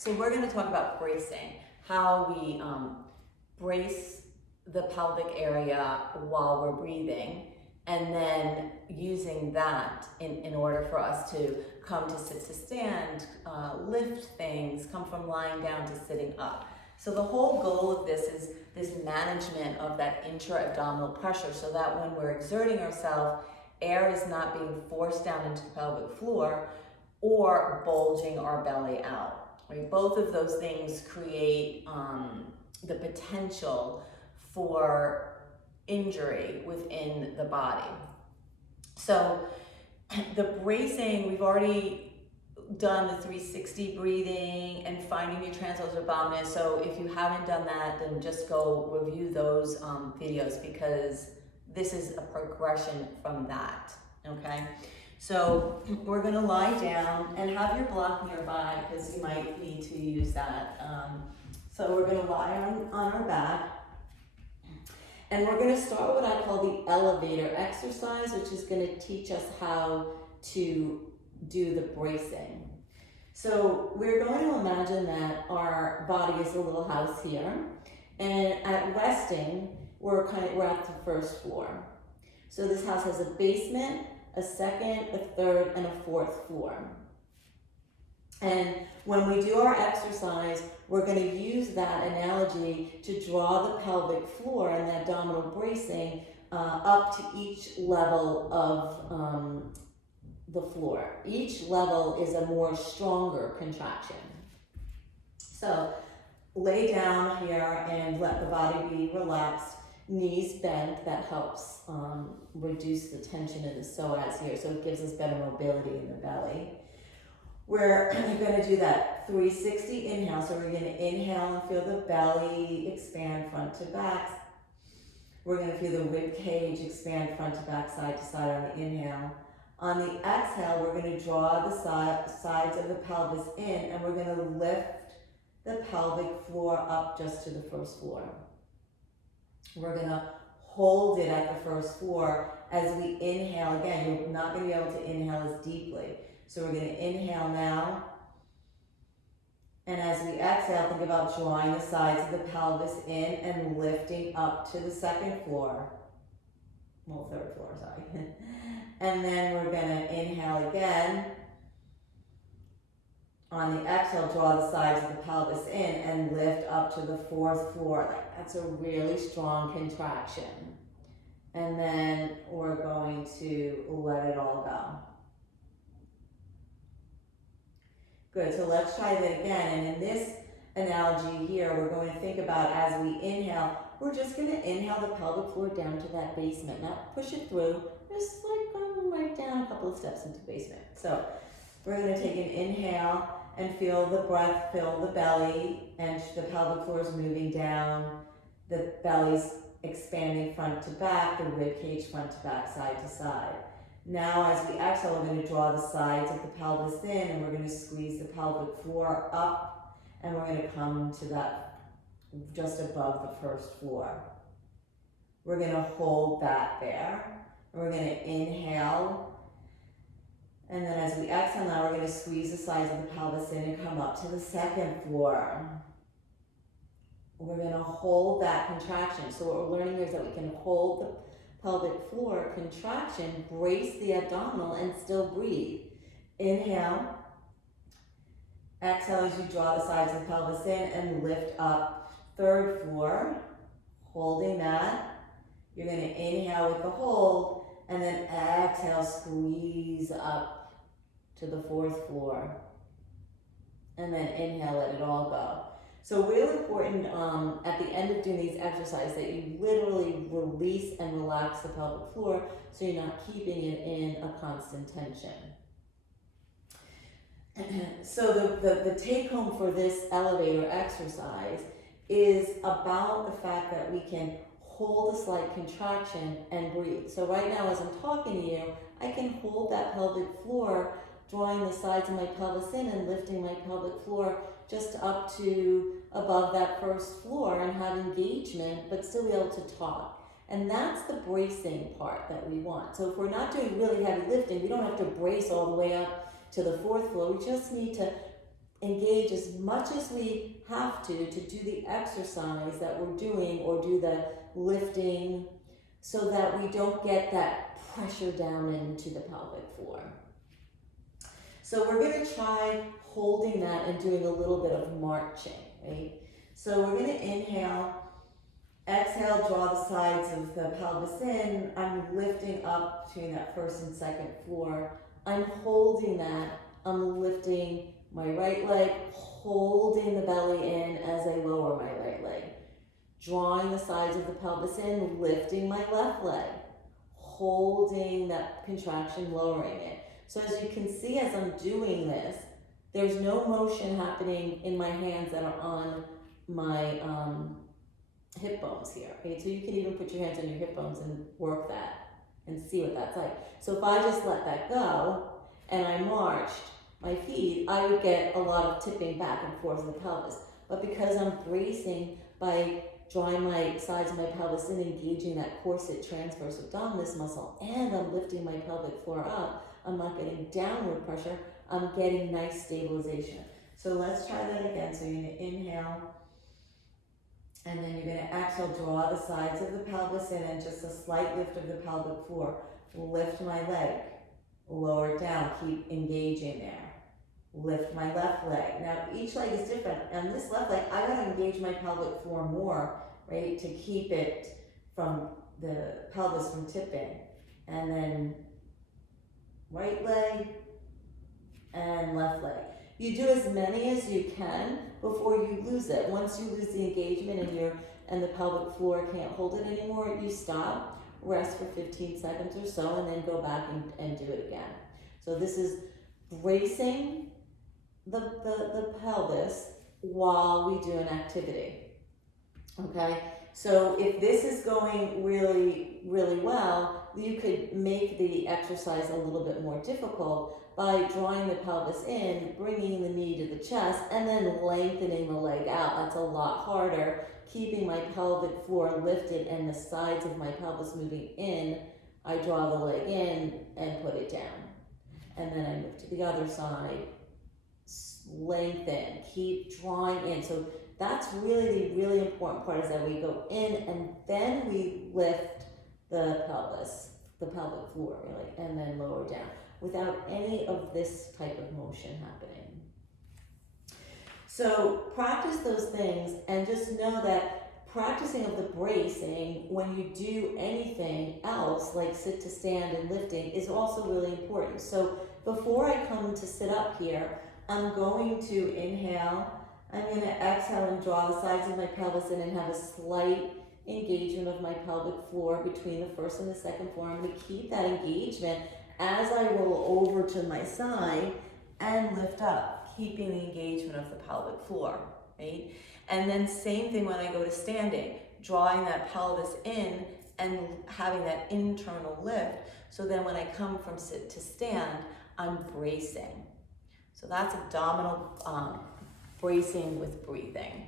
So we're going to talk about bracing, how we brace the pelvic area while we're breathing, and then using that in order for us to come to sit to stand, lift things, come from lying down to sitting up. So the whole goal of this is this management of that intra-abdominal pressure, so that when we're exerting ourselves, air is not being forced down into the pelvic floor or bulging our belly out. Right? Both of those things create the potential for injury within the body. So the bracing, we've already done the 360 breathing and finding your transverse abdominis. So if you haven't done that, then just go review those videos, because this is a progression from that, okay? So we're gonna lie down and have your block nearby, because you might need to use that. So we're gonna lie on our back, and we're gonna start what I call the elevator exercise, which is gonna teach us how to do the bracing. So we're going to imagine that our body is a little house here, and at resting, we're at the first floor. So this house has a basement, a second, a third, and a fourth floor. And when we do our exercise, we're going to use that analogy to draw the pelvic floor and the abdominal bracing up to each level of the floor. Each level is a more stronger contraction. So lay down here and let the body be relaxed. Knees bent, that helps reduce the tension in the psoas here, so it gives us better mobility in the belly. We're going to do that 360 inhale, so we're going to inhale and feel the belly expand front to back. We're going to feel the rib cage expand front to back, side to side on the inhale. On the exhale, we're going to draw the sides of the pelvis in, and we're going to lift the pelvic floor up just to the first floor. We're going to hold it at the first floor as we inhale. Again, you're not going to be able to inhale as deeply. So we're going to inhale now. And as we exhale, think about drawing the sides of the pelvis in and lifting up to the second floor. Well, third floor, sorry. And then we're going to inhale again. On the exhale, draw the sides of the pelvis in and lift up to the fourth floor. That's a really strong contraction. And then we're going to let it all go. Good, so let's try that again. And in this analogy here, we're going to think about as we inhale, we're just going to inhale the pelvic floor down to that basement, not push it through, just like going right down a couple of steps into the basement. So we're going to take an inhale and feel the breath fill the belly, and the pelvic floor is moving down, the belly's expanding front to back, the rib cage front to back, side to side. Now as we exhale, we're going to draw the sides of the pelvis in, and we're going to squeeze the pelvic floor up, and we're going to come to that just above the first floor. We're going to hold that there. We're going to inhale, and then as we exhale now, we're going to squeeze the sides of the pelvis in and come up to the second floor. We're going to hold that contraction. So what we're learning here is that we can hold the pelvic floor contraction, brace the abdominal, and still breathe. Inhale. Exhale as you draw the sides of the pelvis in and lift up. Third floor. Holding that. You're going to inhale with the hold, and then exhale, squeeze up to the fourth floor. And then inhale, let it all go. So really important at the end of doing these exercises that you literally release and relax the pelvic floor, so you're not keeping it in a constant tension. So the take home for this elevator exercise is about the fact that we can hold a slight contraction and breathe. So right now as I'm talking to you, I can hold that pelvic floor, drawing the sides of my pelvis in and lifting my pelvic floor just up to above that first floor and have engagement, but still be able to talk. And that's the bracing part that we want. So if we're not doing really heavy lifting, we don't have to brace all the way up to the fourth floor. We just need to engage as much as we have to do the exercise that we're doing or do the lifting so that we don't get that pressure down into the pelvic floor. So we're going to try holding that and doing a little bit of marching, right? So we're going to inhale, exhale, draw the sides of the pelvis in. I'm lifting up between that first and second floor. I'm holding that. I'm lifting my right leg, holding the belly in as I lower my right leg. Drawing the sides of the pelvis in, lifting my left leg, holding that contraction, lowering it. So as you can see, as I'm doing this, there's no motion happening in my hands that are on my hip bones here, right? So you can even put your hands on your hip bones and work that and see what that's like. So if I just let that go and I marched my feet, I would get a lot of tipping back and forth of the pelvis. But because I'm bracing by drawing my sides of my pelvis in, engaging that corset transverse abdominis muscle, and I'm lifting my pelvic floor up, I'm not getting downward pressure, I'm getting nice stabilization. So let's try that again. So you're going to inhale, and then you're going to exhale, draw the sides of the pelvis in, and just a slight lift of the pelvic floor. Lift my leg, lower it down, keep engaging there. Lift my left leg. Now each leg is different. And this left leg, I gotta engage my pelvic floor more, right, to keep it from the pelvis from tipping. And then right leg and left leg. You do as many as you can before you lose it. Once you lose the engagement and the pelvic floor can't hold it anymore, you stop, rest for 15 seconds or so, and then go back and do it again. So this is bracing the pelvis while we do an activity. Okay, so if this is going really, really well, you could make the exercise a little bit more difficult by drawing the pelvis in, bringing the knee to the chest, and then lengthening the leg out. That's a lot harder. Keeping my pelvic floor lifted and the sides of my pelvis moving in, I draw the leg in and put it down. And then I move to the other side, lengthen, keep drawing in. So that's really the really important part, is that we go in and then we lift the pelvis, the pelvic floor really, and then lower down without any of this type of motion happening. So practice those things and just know that practicing of the bracing when you do anything else like sit to stand and lifting is also really important. So before I come to sit up here, I'm going to inhale, I'm going to exhale and draw the sides of my pelvis in and have a slight engagement of my pelvic floor between the first and the second floor. I'm going to keep that engagement as I roll over to my side and lift up, keeping the engagement of the pelvic floor, right? And then same thing when I go to standing, drawing that pelvis in and having that internal lift. So then when I come from sit to stand, I'm bracing. So that's abdominal bracing with breathing.